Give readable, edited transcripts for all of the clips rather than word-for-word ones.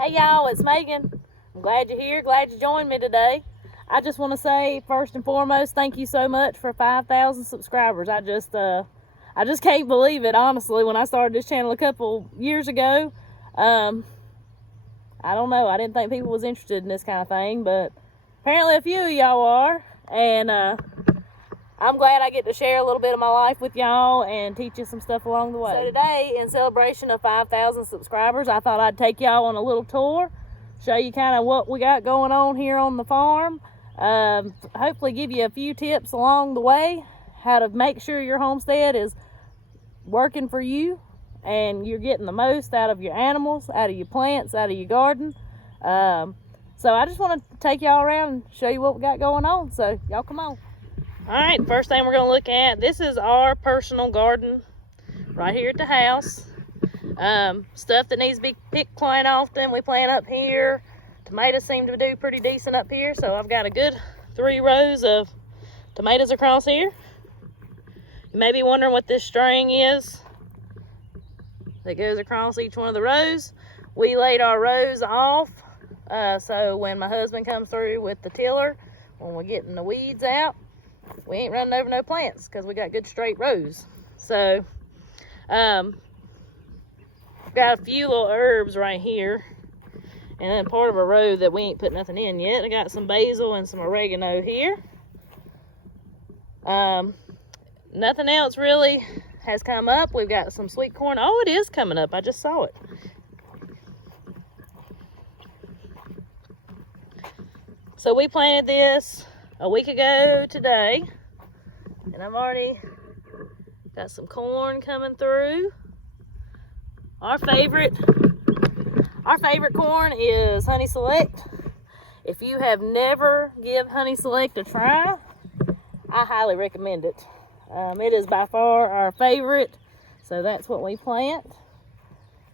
Hey y'all, it's Megan. I'm glad you're here, glad you joined me today. I just want to say, first and foremost, thank you so much for 5,000 subscribers. I just can't believe it, honestly. When I started this channel a couple years ago, I don't know, I didn't think people was interested in this kind of thing, but apparently a few of y'all are, and I'm glad I get to share a little bit of my life with y'all and teach you some stuff along the way. So today, in celebration of 5,000 subscribers, I thought I'd take y'all on a little tour, show you kind of what we got going on here on the farm. Hopefully give you a few tips along the way, how to make sure your homestead is working for you and you're getting the most out of your animals, out of your plants, out of your garden. So I just want to take y'all around and show you what we got going on. So y'all come on. All right, first thing we're going to look at, this is our personal garden right here at the house. Stuff that needs to be picked quite often, we plant up here. Tomatoes seem to do pretty decent up here, so I've got a good 3 rows of tomatoes across here. You may be wondering what this string is that goes across each one of the rows. We laid our rows off, so when my husband comes through with the tiller, when we're getting the weeds out, we ain't running over no plants because we got good straight rows. So got a few little herbs right here, and then part of a row that we ain't put nothing in yet. I got some basil and some oregano here. Nothing else really has come up. We've got some sweet corn. Oh, it is coming up, I just saw it. So we planted this a week ago today, and I've already got some corn coming through. Our favorite corn is Honey Select. If you have never give Honey Select a try, I highly recommend it. It is by far our favorite, so that's what we plant.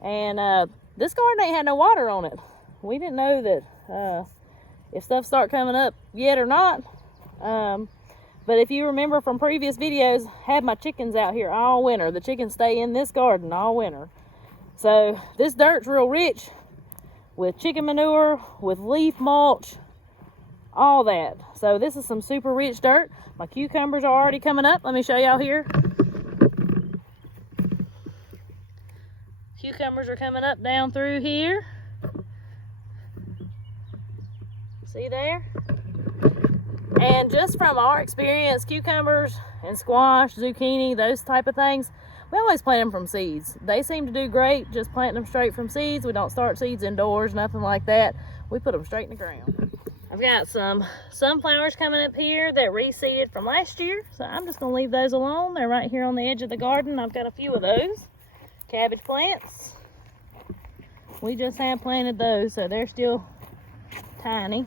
And this garden ain't had no water on it. We didn't know that if stuff start coming up yet or not. But if you remember from previous videos, I had my chickens out here all winter. The chickens stay in this garden all winter. So this dirt's real rich with chicken manure, with leaf mulch, all that. So this is some super rich dirt. My cucumbers are already coming up. Let me show y'all here. Cucumbers are coming up down through here. See there? And just from our experience, cucumbers and squash, zucchini, those type of things, we always plant them from seeds. They seem to do great just planting them straight from seeds. We don't start seeds indoors, nothing like that. We put them straight in the ground. I've got some sunflowers coming up here that reseeded from last year, so I'm just going to leave those alone. They're right here on the edge of the garden. I've got a few of those. Cabbage plants. We just have planted those, so they're still tiny.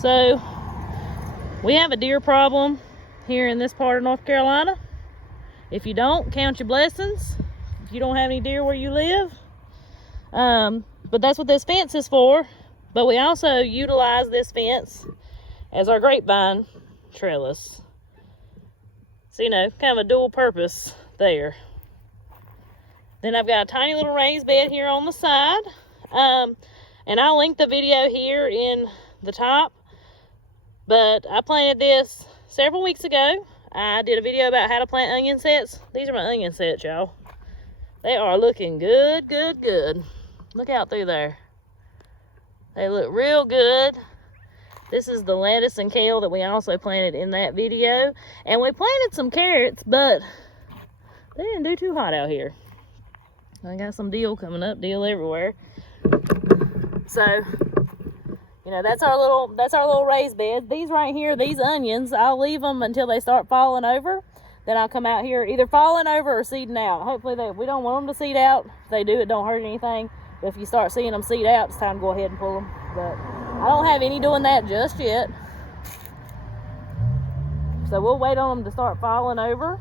So we have a deer problem here in this part of North Carolina. If you don't, count your blessings. If you don't have any deer where you live. But that's what this fence is for. But we also utilize this fence as our grapevine trellis. So, you know, kind of a dual purpose there. Then I've got a tiny little raised bed here on the side. And I'll link the video here in the top. But I planted this several weeks ago. I did a video about how to plant onion sets. These are my onion sets, y'all. They are looking good, good, good. Look out through there. They look real good. This is the lettuce and kale that we also planted in that video. And we planted some carrots, but they didn't do too hot out here. I got some dill coming up, dill everywhere. So, you know, that's our little raised bed. These right here, these onions, I'll leave them until they start falling over. Then I'll come out here, either falling over or seeding out. Hopefully we don't want them to seed out. If they do, it don't hurt anything. But if you start seeing them seed out, it's time to go ahead and pull them. But I don't have any doing that just yet. So we'll wait on them to start falling over.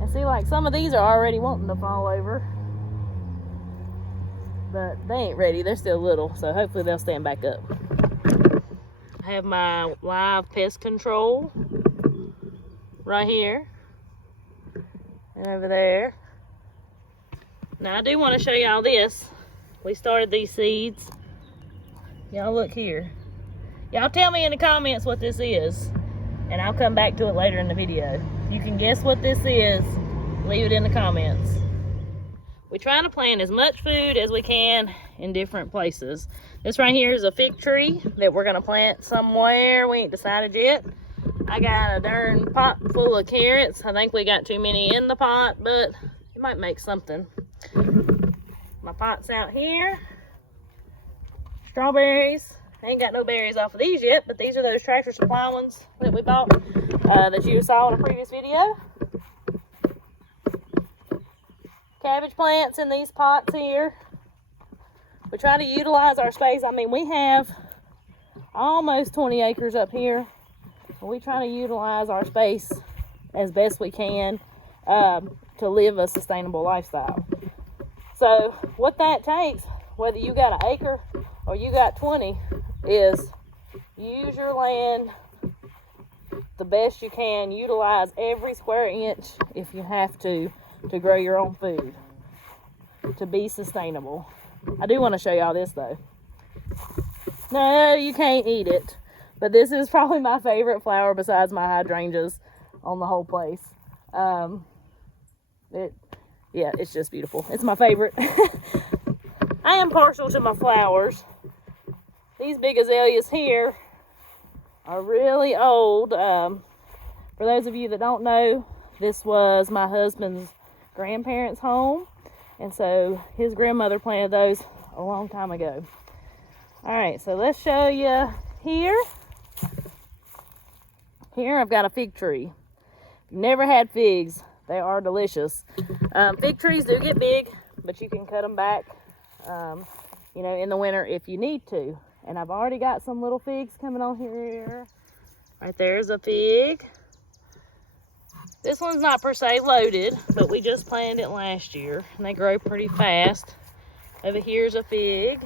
And see, like some of these are already wanting to fall over. But they ain't ready, they're still little, so hopefully they'll stand back up. I have my live pest control right here and over there. Now I do want to show y'all this. we started these seeds. Y'all look here. Y'all tell me in the comments what this is, and I'll come back to it later in the video. If you can guess what this is, leave it in the comments. We're trying to plant as much food as we can in different places. This right here is a fig tree that we're gonna plant somewhere. We ain't decided yet. I got a darn pot full of carrots. I think we got too many in the pot, but it might make something. My pot's out here. Strawberries. I ain't got no berries off of these yet, but these are those Tractor Supply ones that we bought that you saw in a previous video. Cabbage plants in these pots here. We try to utilize our space. I mean, we have almost 20 acres up here. We try to utilize our space as best we can to live a sustainable lifestyle. So what that takes, whether you got an acre or you got 20, is use your land the best you can. Utilize every square inch if you have to grow your own food, to be sustainable. I do want to show y'all this though. No, you can't eat it, but this is probably my favorite flower besides my hydrangeas on the whole place. Yeah, it's just beautiful. It's my favorite. I am partial to my flowers. These big azaleas here are really old. For those of you that don't know, this was my husband's grandparents' home, and so his grandmother planted those a long time ago. All right, so let's show you here. Here I've got a fig tree. If you've never had figs, they are delicious. Fig trees do get big, but you can cut them back, you know, in the winter if you need to. And I've already got some little figs coming on here. Right there's a fig. This one's not per se loaded, but we just planted it last year, and they grow pretty fast. Over here's a fig.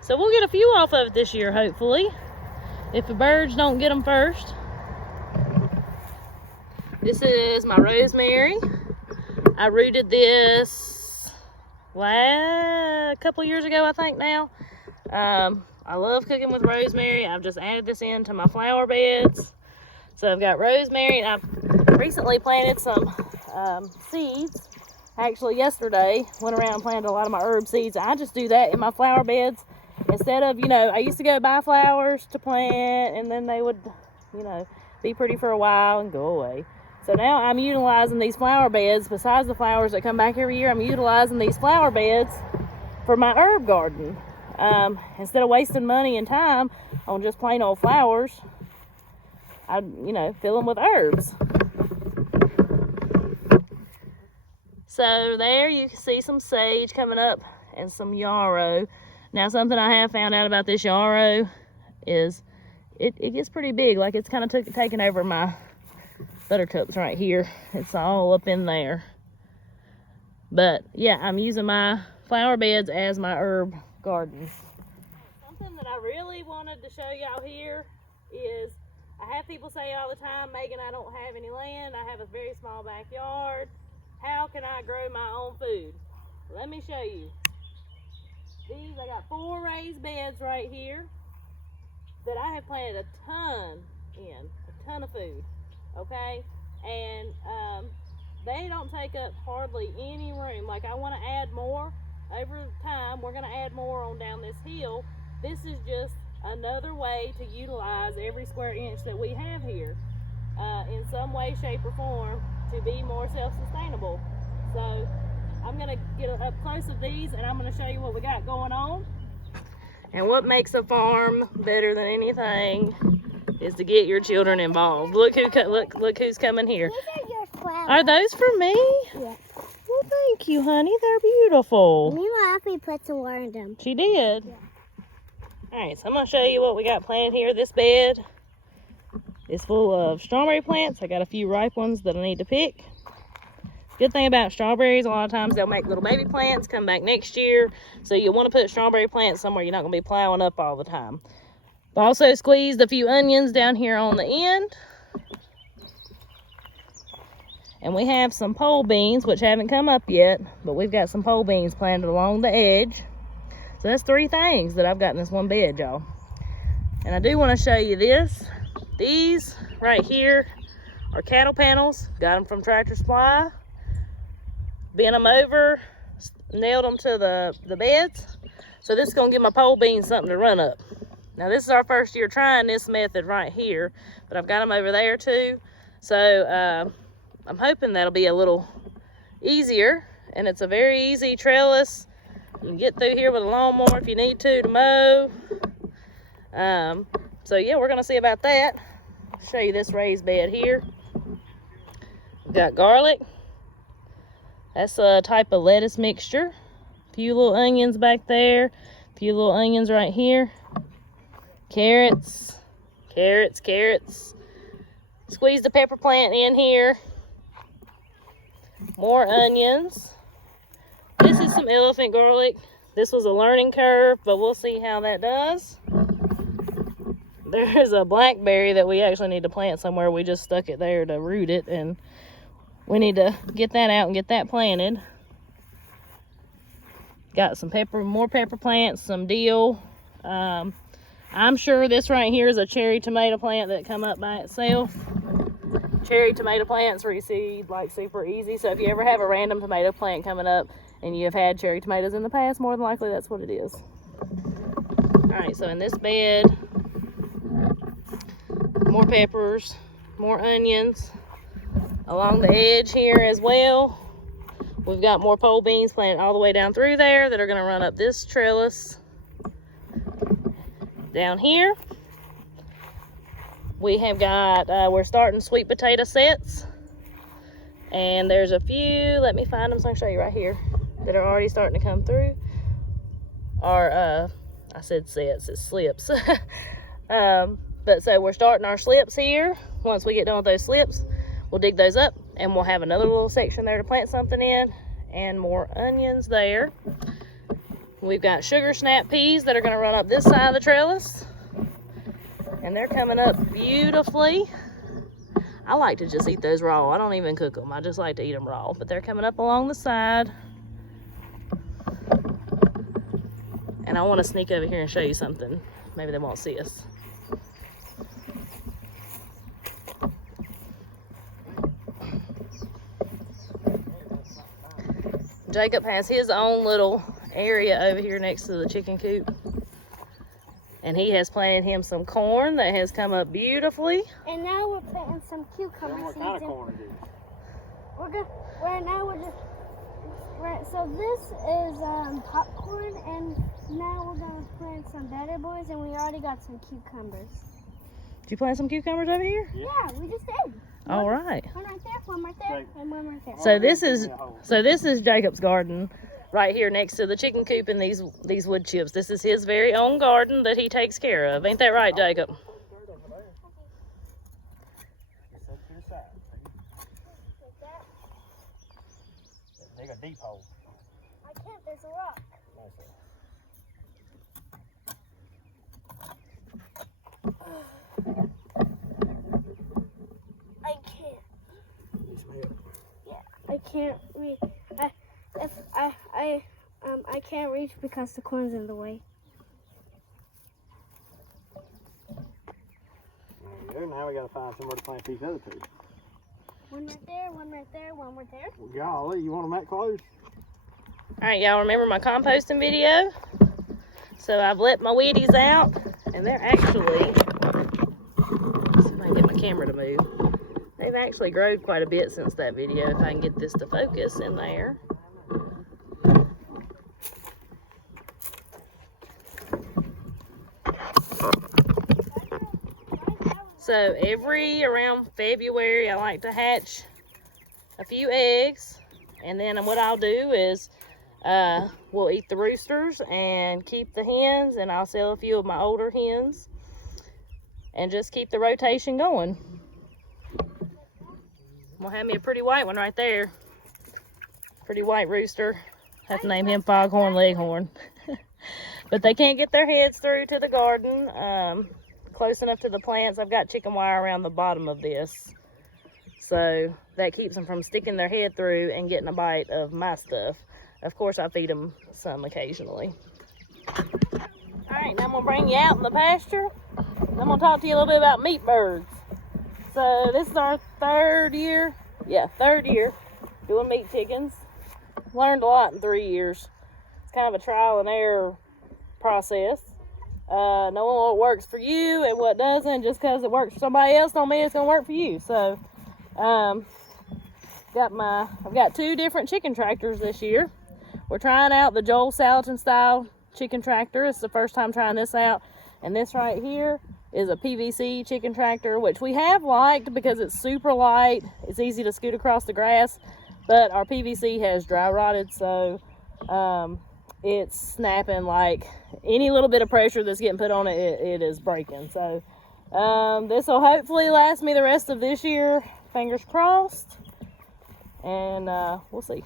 So we'll get a few off of it this year, hopefully, if the birds don't get them first. This is my rosemary. I rooted this a couple years ago, I think now. I love cooking with rosemary. I've just added this into my flower beds. So I've got rosemary. I've recently planted some seeds. Actually, yesterday, went around and planted a lot of my herb seeds. I just do that in my flower beds. Instead of, you know, I used to go buy flowers to plant, and then they would, you know, be pretty for a while and go away. So now I'm utilizing these flower beds. Besides the flowers that come back every year, I'm utilizing these flower beds for my herb garden. Instead of wasting money and time on just plain old flowers, I, you know, fill them with herbs. So there you can see some sage coming up and some yarrow. Now, something I have found out about this yarrow is it gets pretty big. Like, it's kind of taking over my buttercups right here. It's all up in there. But yeah, I'm using my flower beds as my herb gardens. Something that I really wanted to show y'all here is, I have people say all the time, Megan, I don't have any land. I have a very small backyard. How can I grow my own food? Let me show you. These, I got 4 raised beds right here that I have planted a ton of food, okay? And they don't take up hardly any room. Like, I want to add more over time. We're going to add more on down this hill. This is just another way to utilize every square inch that we have here in some way, shape, or form to be more self-sustainable. So I'm going to get up close of these, and I'm going to show you what we got going on. And what makes a farm better than anything is to get your children involved. Look who's coming here. These are your flowers. Are those for me? Yeah. Well, thank you, honey. They're beautiful. Me and Happy put some water in them. She did? Yeah. Alright, so I'm going to show you what we got planted here. This bed is full of strawberry plants. I got a few ripe ones that I need to pick. Good thing about strawberries, a lot of times they'll make little baby plants, come back next year. So you want to put strawberry plants somewhere you're not going to be plowing up all the time. But also squeezed a few onions down here on the end. And we have some pole beans, which haven't come up yet, but we've got some pole beans planted along the edge. So that's 3 things that I've got in this one bed, y'all. And I do want to show you this. These right here are cattle panels. Got them from Tractor Supply. Bent them over, nailed them to the beds. So this is going to give my pole beans something to run up. Now this is our first year trying this method right here, but I've got them over there too. So I'm hoping that'll be a little easier, and it's a very easy trellis. You can get through here with a lawnmower if you need to mow. So yeah, we're gonna see about that. I'll show you this raised bed here. We've got garlic. That's a type of lettuce mixture. A few little onions back there. A few little onions right here. Carrots. Carrots. Squeeze the pepper plant in here. More onions. This is some elephant garlic. This was a learning curve, but we'll see how that does. There's a blackberry that we actually need to plant somewhere. We just stuck it there to root it, and we need to get that out and get that planted. Got some more pepper plants, some dill. I'm sure this right here is a cherry tomato plant that come up by itself. Cherry tomato plants reseed like super easy. So if you ever have a random tomato plant coming up and you have had cherry tomatoes in the past, more than likely that's what it is. Alright, so in this bed, more peppers, more onions. Along the edge here as well, we've got more pole beans planted all the way down through there that are going to run up this trellis. Down here, we have got, we're starting sweet potato sets. And there's a few, let me find them so I can show you right here, that are already starting to come through. Or, I said sets, it's slips. But so we're starting our slips here. Once we get done with those slips, we'll dig those up and we'll have another little section there to plant something in. And more onions there. We've got sugar snap peas that are going to run up this side of the trellis. And they're coming up beautifully. I like to just eat those raw. I don't even cook them. I just like to eat them raw. But they're coming up along the side. And I want to sneak over here and show you something. Maybe they won't see us. Jacob has his own little area over here next to the chicken coop. And he has planted him some corn that has come up beautifully. And now we're planting some cucumber seeds. What kind of corn is it? So this is popcorn, and now we're gonna plant some better boys, and we already got some cucumbers. Did you plant some cucumbers over here? Yeah, we just did. All right. One right there, one right there, and one right there. So this is Jacob's garden right here next to the chicken coop and these wood chips. This is his very own garden that he takes care of. Ain't that right, Jacob? Dig a deep hole. I can't, there's a rock. I can't. Yeah, I can't reach. I can't reach because the corn's in the way. There, now we gotta find somewhere to plant these other two. One right there, one right there, one right there. Well, golly, you want them that close? Alright, y'all remember my composting video? So I've let my weedies out, and they're actually, let's see if I can get my camera to move. They've actually grown quite a bit since that video, if I can get this to focus in there. So around February, I like to hatch a few eggs, and then what I'll do is we'll eat the roosters and keep the hens, and I'll sell a few of my older hens and just keep the rotation going. We'll have me a pretty white one right there. Pretty white rooster. Have to name him Foghorn Leghorn. But they can't get their heads through to the garden. Close enough to the plants. I've got chicken wire around the bottom of this. So that keeps them from sticking their head through and getting a bite of my stuff. Of course, I feed them some occasionally. All right, now I'm gonna bring you out in the pasture. I'm gonna talk to you a little bit about meat birds. So this is our third year doing meat chickens. Learned a lot in 3 years. It's kind of a trial and error process. Knowing what works for you and what doesn't. Just because it works for somebody else don't mean it's gonna work for you. So I've got 2 different chicken tractors this year. We're trying out the Salatin style chicken tractor. It's the first time trying this out. And this right here is a PVC chicken tractor, which we have liked because it's super light. It's easy to scoot across the grass, but our PVC has dry rotted, so it's snapping. Like any little bit of pressure that's getting put on it, it is breaking. So this will hopefully last me the rest of this year, fingers crossed, and we'll see.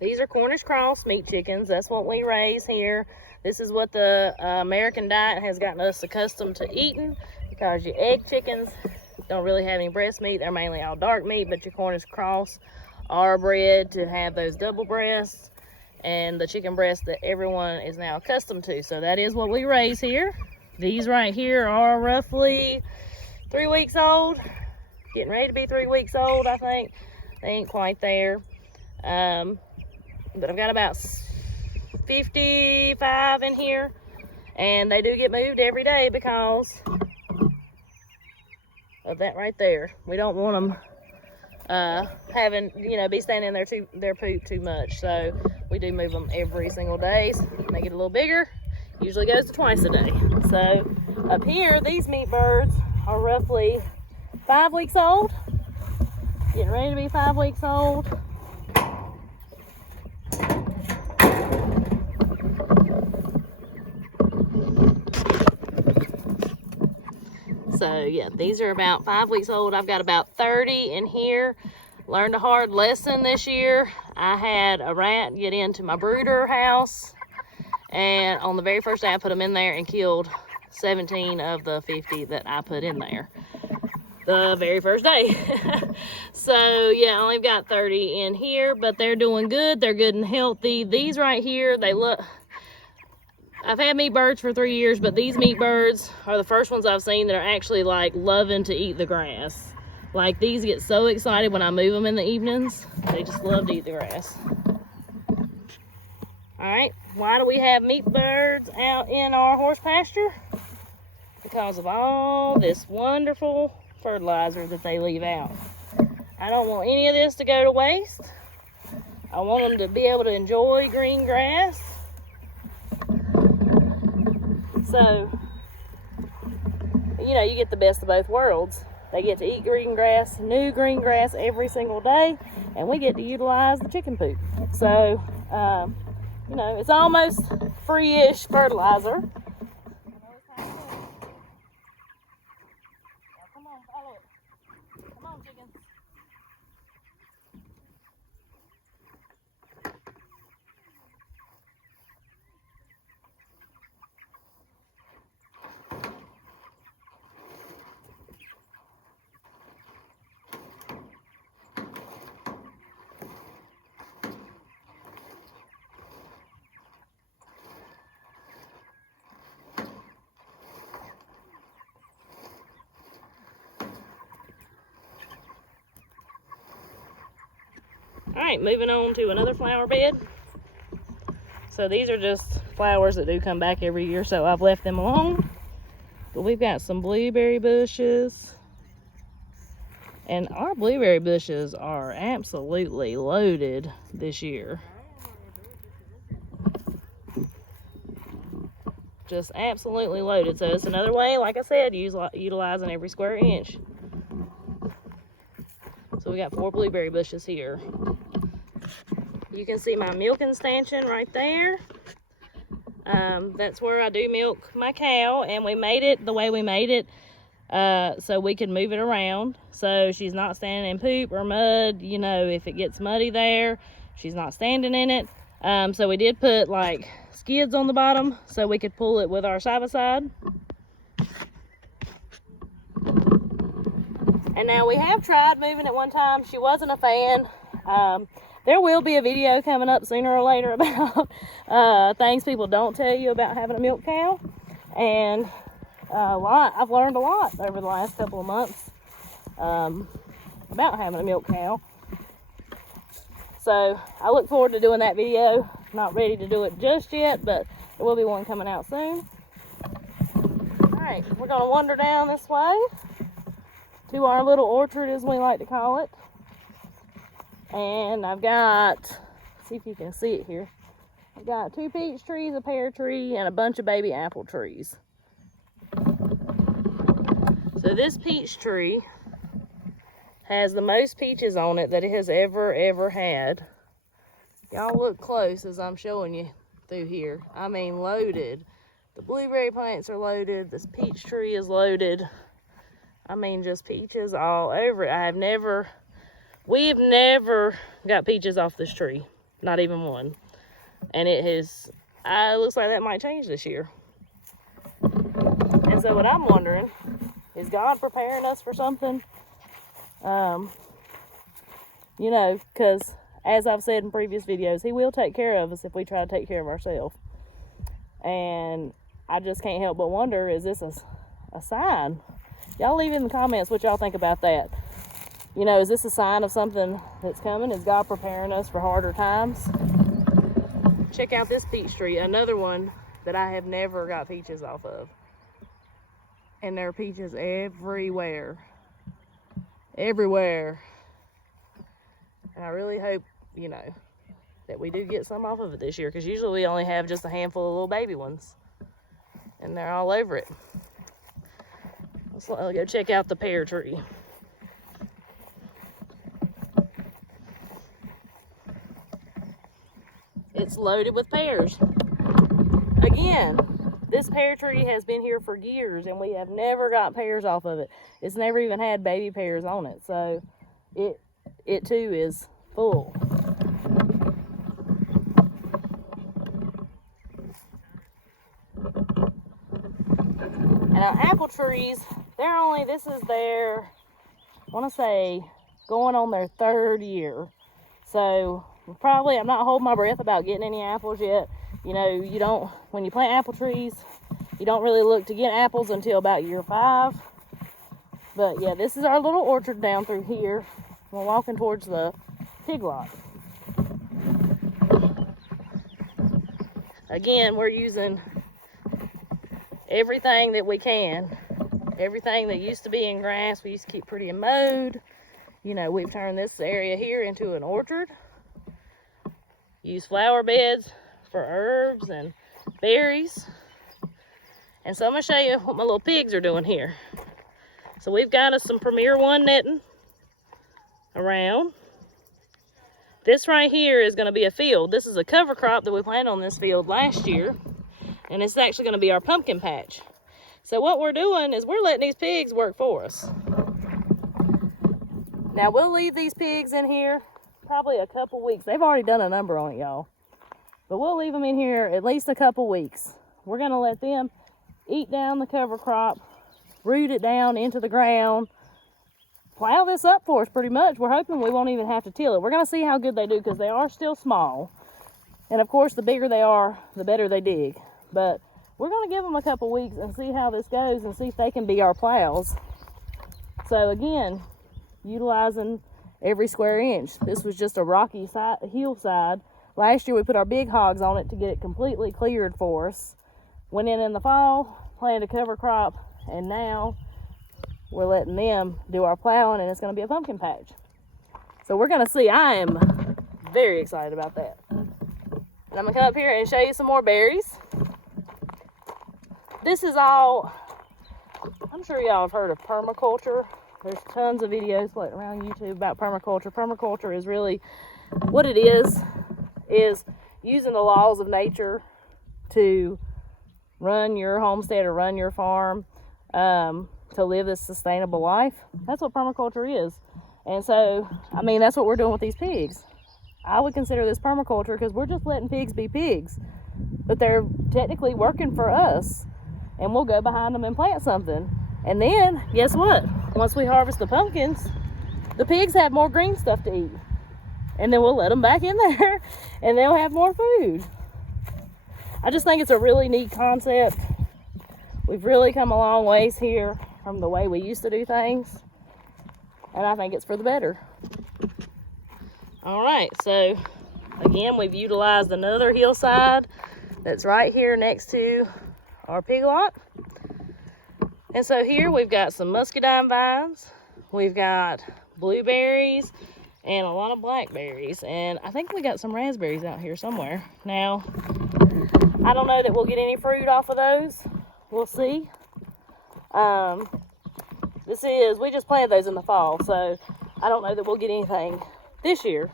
These are Cornish cross meat chickens. That's what we raise here. This is what the American diet has gotten us accustomed to eating, because your egg chickens don't really have any breast meat. They're mainly all dark meat, but your Cornish cross are bred to have those double breasts and the chicken breast that everyone is now accustomed to. So that is what we raise here. These right here are roughly 3 weeks old, getting ready to be 3 weeks old, I think. They ain't quite there. But I've got about 55 in here, and they do get moved every day because of that right there. We don't want them be standing in their poop too much, so we do move them every single day. Make it a little bigger. Usually goes to twice a day. So up here, these meat birds are roughly 5 weeks old, getting ready to be 5 weeks old. So yeah, these are about 5 weeks old. I've got about 30 in here. Learned a hard lesson this year. I had a rat get into my brooder house, and on the very first day I put them in there and killed 17 of the 50 that I put in there the very first day. So yeah, I only got 30 in here, but they're doing good. They're good and healthy. These right here, they look, I've had meat birds for 3 years, but these meat birds are the first ones I've seen that are actually like loving to eat the grass. Like these get so excited when I move them in the evenings. They just love to eat the grass. All right, why do we have meat birds out in our horse pasture? Because of all this wonderful fertilizer that they leave out. I don't want any of this to go to waste. I want them to be able to enjoy green grass. So, you get the best of both worlds. They get to eat green grass, new green grass every single day, and we get to utilize the chicken poop. So, it's almost free-ish fertilizer. Come on, follow it. Come on, chickens. All right, moving on to another flower bed. So these are just flowers that do come back every year, so I've left them alone. But we've got some blueberry bushes. And our blueberry bushes are absolutely loaded this year. Just absolutely loaded. So it's another way, like I said, utilizing every square inch. So we got 4 blueberry bushes here. You can see my milking stanchion right there. That's where I do milk my cow, and we made it the way we made it so we can move it around. So she's not standing in poop or mud. If it gets muddy there, she's not standing in it. So we did put like skids on the bottom so we could pull it with our side by side. And now we have tried moving at one time. She wasn't a fan. There will be a video coming up sooner or later about things people don't tell you about having a milk cow. And I've learned a lot over the last couple of months about having a milk cow. So I look forward to doing that video. Not ready to do it just yet, but there will be one coming out soon. Alright, we're going to wander down this way to our little orchard, as we like to call it. And I've got, see if you can see it here. I've got 2 peach trees, a pear tree, and a bunch of baby apple trees. So this peach tree has the most peaches on it that it has ever had. Y'all look close as I'm showing you through here. I mean, loaded. The blueberry plants are loaded. This peach tree is loaded. I mean, just peaches all over it. We've never got peaches off this tree. Not even one. And it looks like that might change this year. And so what I'm wondering, is God preparing us for something? You know, because as I've said in previous videos, He will take care of us if we try to take care of ourselves. And I just can't help but wonder, is this a sign? Y'all leave in the comments what y'all think about that. You know, is this a sign of something that's coming? Is God preparing us for harder times? Check out this peach tree, another one that I have never got peaches off of. And there are peaches everywhere. Everywhere. And I really hope, you know, that we do get some off of it this year, because usually we only have just a handful of little baby ones. And they're all over it. Let's go check out the pear tree. It's loaded with pears. Again, this pear tree has been here for years and we have never got pears off of it. It's never even had baby pears on it. So it too is full. And our apple trees, this is their, I want to say, going on their 3rd year. So I'm not holding my breath about getting any apples yet. You know, when you plant apple trees, you don't really look to get apples until about year 5. But yeah, this is our little orchard down through here. We're walking towards the pig lot. Again, we're using everything that we can. Everything that used to be in grass, we used to keep pretty and mowed. You know, we've turned this area here into an orchard. Use flower beds for herbs and berries. And so I'm going to show you what my little pigs are doing here. So we've got us some Premier 1 netting around. This right here is going to be a field. This is a cover crop that we planted on this field last year. And it's actually going to be our pumpkin patch. So what we're doing is we're letting these pigs work for us. Now we'll leave these pigs in here probably a couple weeks. They've already done a number on it, y'all. But we'll leave them in here at least a couple weeks. We're going to let them eat down the cover crop, root it down into the ground, plow this up for us pretty much. We're hoping we won't even have to till it. We're going to see how good they do because they are still small. And of course, the bigger they are, the better they dig. But we're going to give them a couple weeks and see how this goes and see if they can be our plows. So again, utilizing every square inch. This was just a rocky hillside. Last year we put our big hogs on it to get it completely cleared for us. Went in the fall, planted a cover crop, and now we're letting them do our plowing, and it's going to be a pumpkin patch. So we're going to see. I am very excited about that. And I'm going to come up here and show you some more berries. This is all, I'm sure y'all have heard of permaculture. There's tons of videos floating around YouTube about permaculture. Permaculture is really, what it is using the laws of nature to run your homestead or run your farm, to live this sustainable life. That's what permaculture is. And so, I mean, that's what we're doing with these pigs. I would consider this permaculture because we're just letting pigs be pigs. But they're technically working for us. And we'll go behind them and plant something. And then, guess what? once we harvest the pumpkins, the pigs have more green stuff to eat. And then we'll let them back in there and they'll have more food. I just think it's a really neat concept. We've really come a long ways here from the way we used to do things. And I think it's for the better. All right, so again, we've utilized another hillside that's right here next to our pig lot. And so here we've got some muscadine vines, we've got blueberries, and a lot of blackberries. And I think we got some raspberries out here somewhere. Now, I don't know that we'll get any fruit off of those. We'll see. We just planted those in the fall, so I don't know that we'll get anything this year.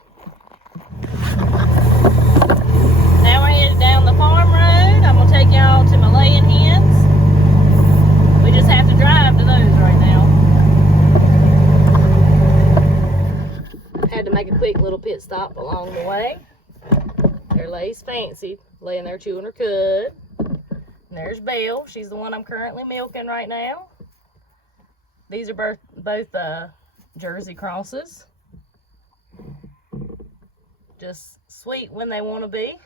Now we're headed down the farm road. I'm gonna take y'all to my laying hens. We just have to drive to those right now. Had to make a quick little pit stop along the way. There lays Fancy, laying there chewing her cud. And there's Belle. She's the one I'm currently milking right now. These are both Jersey crosses. Just sweet when they want to be.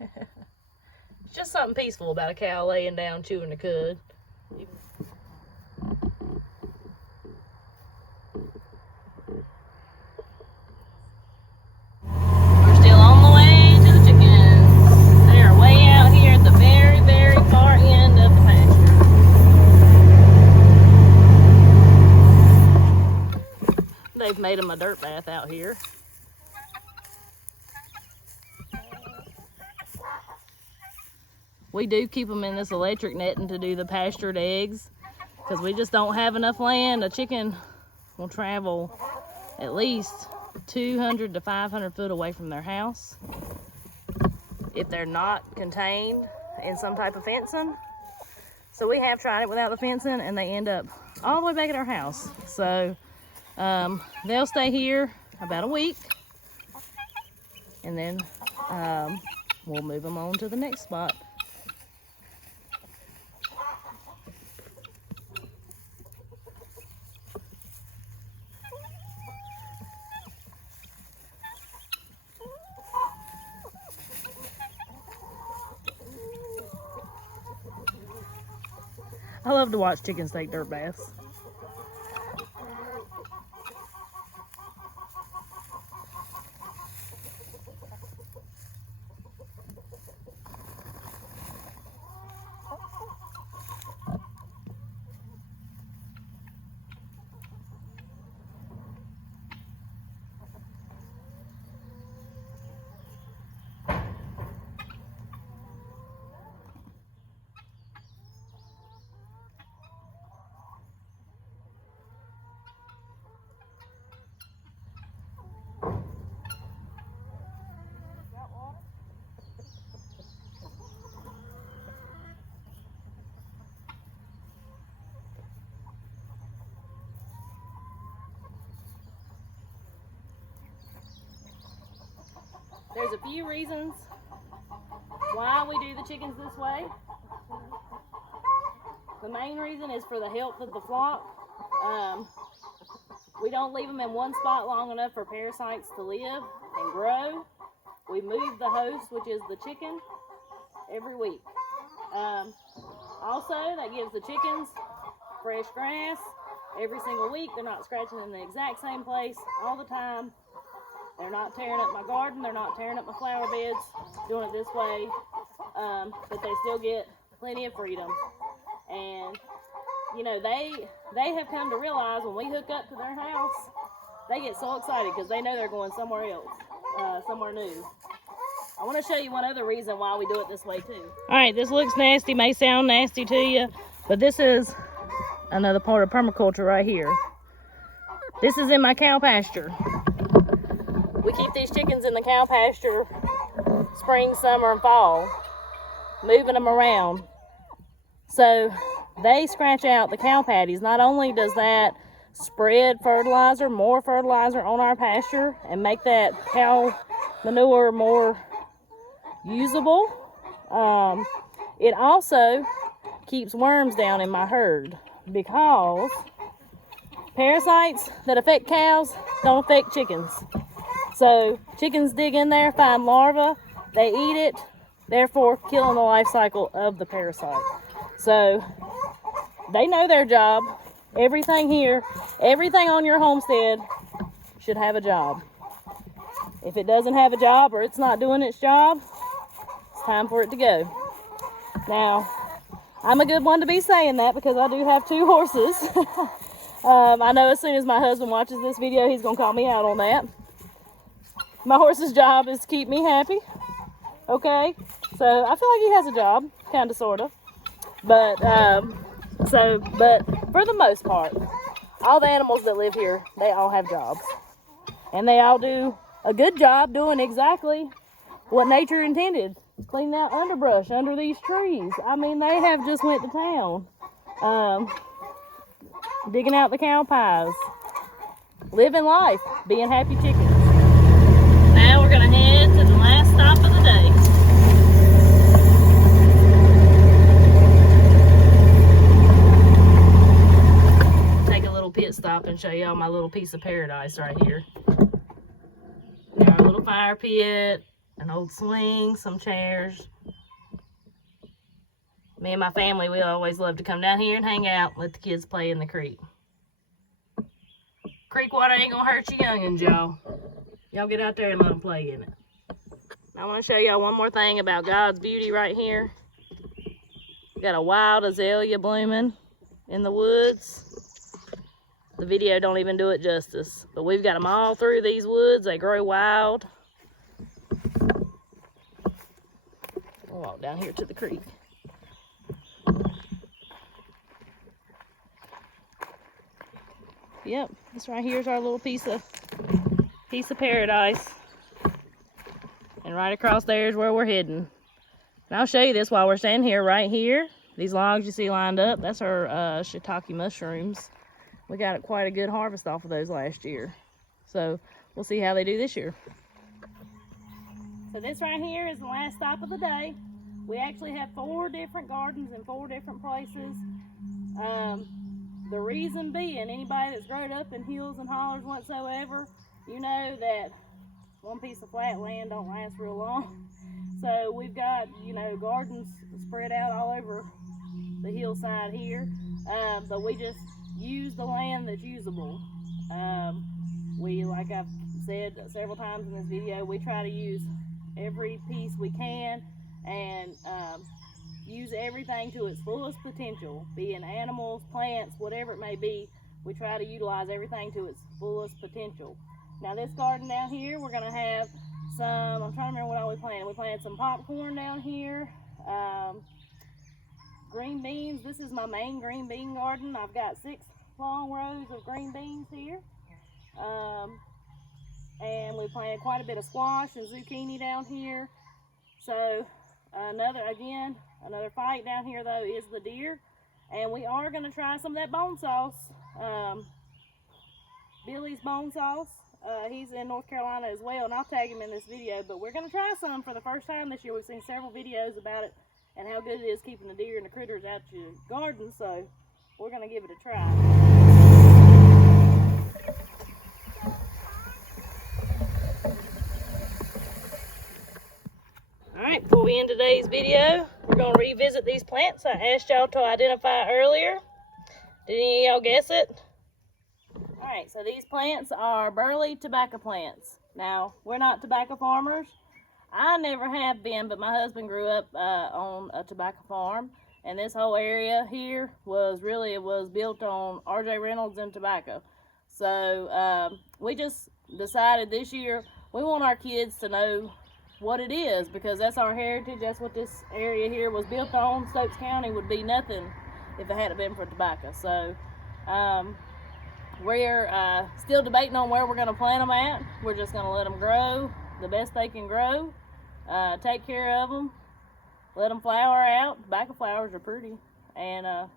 It's just something peaceful about a cow laying down chewing the cud. We're still on the way to the chickens. They are way out here at the very, very far end of the pasture. They've made them a dirt bath out here. We do keep them in this electric netting to do the pastured eggs because we just don't have enough land. A chicken will travel at least 200 to 500 foot away from their house if they're not contained in some type of fencing. So we have tried it without the fencing and they end up all the way back at our house. So they'll stay here about a week and then we'll move them on to the next spot. I love to watch chickens take dirt baths. There's a few reasons why we do the chickens this way. The main reason is for the health of the flock. We don't leave them in one spot long enough for parasites to live and grow. We move the host, which is the chicken, every week. Also, that gives the chickens fresh grass every single week. They're not scratching in the exact same place all the time. They're not tearing up my garden. They're not tearing up my flower beds. Doing it this way, but they still get plenty of freedom. And you know, they have come to realize when we hook up to their house, they get so excited because they know they're going somewhere else, somewhere new. I want to show you one other reason why we do it this way too. All right, this looks nasty, may sound nasty to you, but this is another part of permaculture right here. This is in my cow pasture. We keep these chickens in the cow pasture spring, summer, and fall, moving them around. So they scratch out the cow patties. Not only does that spread fertilizer, more fertilizer on our pasture and make that cow manure more usable, it also keeps worms down in my herd because parasites that affect cows don't affect chickens. So chickens dig in there, find larvae, they eat it, therefore killing the life cycle of the parasite. So they know their job. Everything here, everything on your homestead should have a job. If it doesn't have a job or it's not doing its job, it's time for it to go. Now, I'm a good one to be saying that because I do have 2 horses. I know as soon as my husband watches this video, he's going to call me out on that. My horse's job is to keep me happy. Okay? So I feel like he has a job, kind of, sort of. But for the most part, all the animals that live here, they all have jobs. And they all do a good job doing exactly what nature intended. Cleaning out underbrush under these trees. I mean, they have just went to town. Digging out the cow pies. Living life. Being happy chickens. Now we're going to head to the last stop of the day. Pit stop and show y'all my little piece of paradise right here. Got our little fire pit, an old swing, some chairs. Me and my family, we always love to come down here and hang out, let the kids play in the creek. Creek water ain't gonna hurt you youngins, y'all. Y'all get out there and let them play in it. I want to show y'all one more thing about God's beauty right here. Got a wild azalea blooming in the woods. The video don't even do it justice. But we've got them all through these woods. They grow wild. We'll walk down here to the creek. Yep, this right here is our little piece of paradise. And right across there is where we're heading. And I'll show you this while we're standing here, right here. These logs you see lined up, that's our Shiitake mushrooms. We got quite a good harvest off of those last year. So we'll see how they do this year. So this right here is the last stop of the day. We actually have 4 different gardens in 4 different places. The reason being, anybody that's grown up in hills and hollers whatsoever, you know that one piece of flat land don't last real long. So we've got, you know, gardens spread out all over the hillside here. But we just use the land that's usable. We, like I've said several times in this video, we try to use every piece we can and use everything to its fullest potential, being animals, plants, whatever it may be. We try to utilize everything to its fullest potential. Now this garden down here, we're going to have some, I'm trying to remember what all we planted. We planted some popcorn down here. Green beans. This is my main green bean garden. I've got 6 long rows of green beans here. And we planted quite a bit of squash and zucchini down here. So another fight down here though is the deer. And we are going to try some of that bone sauce. Billy's bone sauce. He's in North Carolina as well, and I'll tag him in this video. But we're going to try some for the first time this year. We've seen several videos about it and how good it is keeping the deer and the critters out your garden, so we're going to give it a try. Alright, before we end today's video, we're going to revisit these plants I asked y'all to identify earlier. Did any of y'all guess it? Alright, so these plants are burley tobacco plants. Now, we're not tobacco farmers. I never have been, but my husband grew up on a tobacco farm, and this whole area here was built on R.J. Reynolds and tobacco. So we just decided this year we want our kids to know what it is, because that's our heritage. That's what this area here was built on. Stokes County would be nothing if it hadn't been for tobacco. So we're still debating on where we're going to plant them at. We're just going to let them grow the best they can grow, take care of them, let them flower out. Tobacco flowers are pretty, and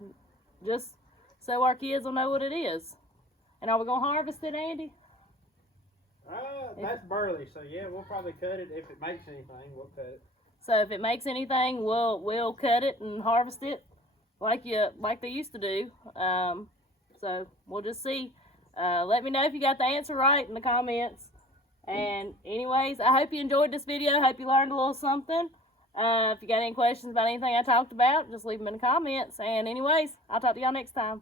just so our kids will know what it is. And are we going to harvest it, Andy? That's burley, so yeah, we'll probably cut it. If it makes anything, we'll cut it. So if it makes anything, we'll cut it and harvest it like they used to do. So we'll just see. Let me know if you got the answer right in the comments. And anyways, I hope you enjoyed this video. Hope you learned a little something. If you got any questions about anything I talked about, just leave them in the comments. And anyways, I'll talk to y'all next time.